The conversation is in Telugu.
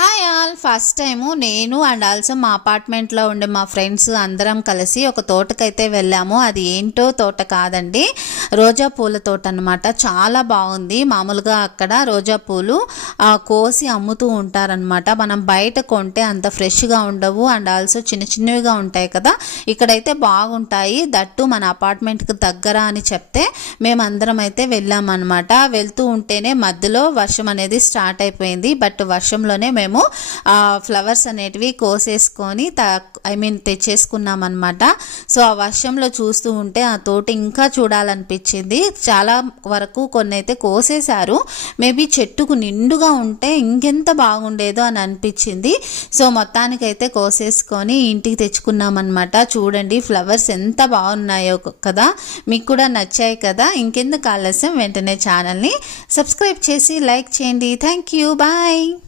హాయ్ ఆల్ ఫస్ట్ టైము నేను అండ్ ఆల్సో మా అపార్ట్మెంట్లో ఉండే మా ఫ్రెండ్స్ అందరం కలిసి ఒక తోటకైతే వెళ్ళాము. అది ఏంటో తోట కాదండి. రోజా పూల తోట అనమాట చాలా బాగుంది. మామూలుగా అక్కడ రోజా పూలు కోసి అమ్ముతూ ఉంటారనమాట మనం బయట కొంటే అంత ఫ్రెష్గా ఉండవు. అండ్ ఆల్సో చిన్న చిన్నవిగా ఉంటాయి కదా. ఇక్కడైతే బాగుంటాయి. దట్టు మన అపార్ట్మెంట్కి దగ్గర అని చెప్తే మేమందరం అయితే వెళ్ళామన్నమాట. వెళ్తూ ఉంటేనే మధ్యలో వర్షం అనేది స్టార్ట్ అయిపోయింది. బట్ వర్షంలోనే మేము ఫ్లవర్స్ అనేటివి కోసేసుకొని ఐ మీన్ తెచ్చేసుకున్నాం అనమాట సో ఆ వర్షంలో చూస్తూ ఉంటే ఆ తోట ఇంకా చూడాలనిపించింది. చాలా వరకు కొన్ని అయితే కోసేశారు. మేబీ చెట్టుకు నిండుగా ఉంటే ఇంకెంత బాగుండేదో అని అనిపించింది. సో మొత్తానికైతే కోసేసుకొని ఇంటికి తెచ్చుకున్నామన్నమాట. చూడండి ఫ్లవర్స్ ఎంత బాగున్నాయో కదా. మీకు కూడా నచ్చాయి కదా. ఇంకెందుకు ఆలస్యం? వెంటనే ఛానల్ని సబ్స్క్రైబ్ చేసి లైక్ చేయండి. Thank you. బాయ్.